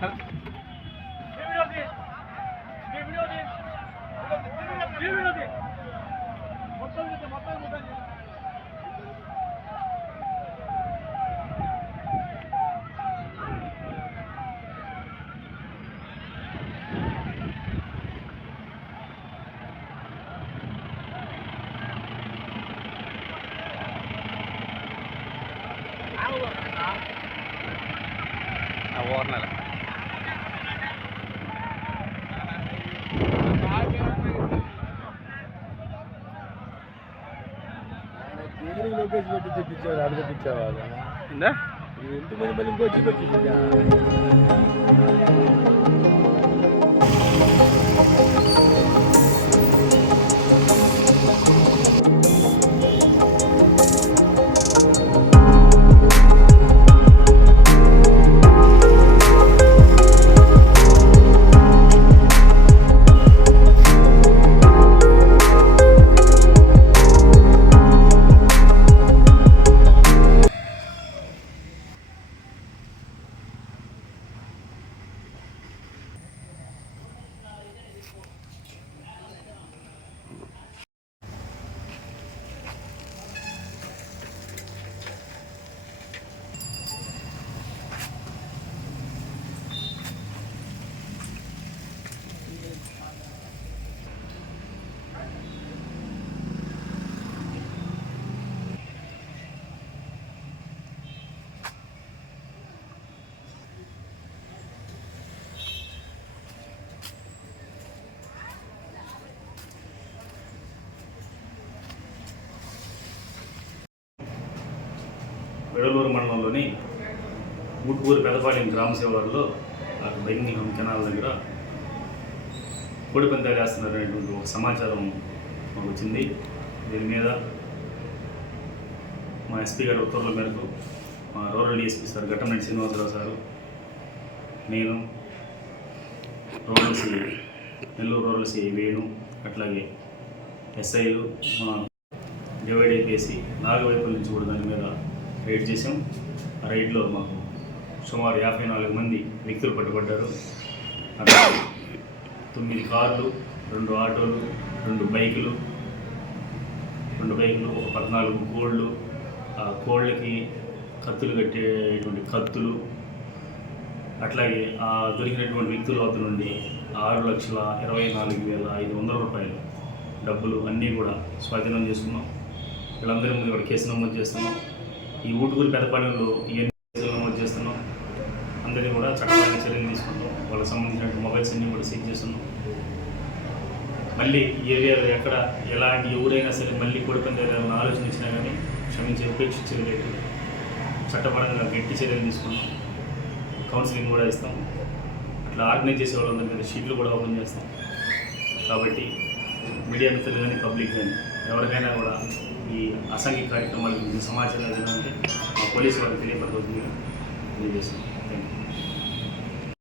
ആ ഓർണല്ല దేనికి లొకేషన్ పెట్టి తెప్పించావా ఎంతమంది మళ్ళీ ఇంకో వచ్చి పెట్టిందా వెడలూరు మండలంలోని ముట్కూరు పెదపాలెం గ్రామ శివారులో అక్కడ బెంగిహం కెనాల్ దగ్గర కోడి పందాలు ఒక సమాచారం మాకు వచ్చింది దీని మీద మా ఎస్పీ గారి ఉత్తర్వుల మేరకు మా rural DSP sir Ghattamaneni Srinivasarao sir నేను rural Nellore rural C Venu అట్లాగే ఎస్ఐలు మా డివైడ్ అయిపోయేసి నాలుగు వైపుల నుంచి కూడా దాని మీద రైడ్ చేసాం ఆ రైడ్లో మాకు సుమారు యాభై నాలుగు మంది వ్యక్తులు పట్టుబడ్డారు. తొమ్మిది కార్లు రెండు ఆటోలు రెండు బైకులు రెండు బైకులు ఒక పద్నాలుగు కోళ్ళు ఆ కోళ్ళకి కత్తులు కట్టేటువంటి కత్తులు అట్లాగే ఆ దొరికినటువంటి వ్యక్తుల వద్ద నుండి ఆరు లక్షల ఇరవై నాలుగు వేల ఐదు వందల రూపాయలు డబ్బులు అన్నీ కూడా స్వాధీనం చేసుకున్నాం. వీళ్ళందరి ముందు కూడా కేసు నమోదు చేస్తున్నాం. ఈ ఊటుకూరి పెద్దపాలెంలో ఇవన్నీ కేసులు నమోదు చేస్తున్నాం? అందరినీ కూడా చట్టపరమైన చర్యలు తీసుకుంటాం. వాళ్ళకి సంబంధించిన మొబైల్స్ అన్నీ కూడా సీజ్ చేస్తున్నాం. మళ్ళీ ఈ ఏరియాలో ఎక్కడ ఎలాంటి ఎవరైనా సరే మళ్ళీ కొడుకుందారని ఆలోచన ఇచ్చినా కానీ క్షమించి ఉపేక్షించేది లేదు చట్టపరంగా గట్టి చర్యలు తీసుకున్నాం కౌన్సిలింగ్ కూడా ఇస్తాం. అట్లా ఆర్గనైజ్ చేసే వాళ్ళందరి మీద షీట్లు కూడా ఓపెన్ చేస్తాం. కాబట్టి మీడియా మిత్రులు కానీ పబ్లిక్ కానీ ఎవరికైనా కూడా ఈ అసంఘిక కార్యక్రమాల గురించి సమాచారం ఏదైనా ఉంటే మా పోలీసు వారికి తెలియపడుతుంది తెలియజేస్తున్నాం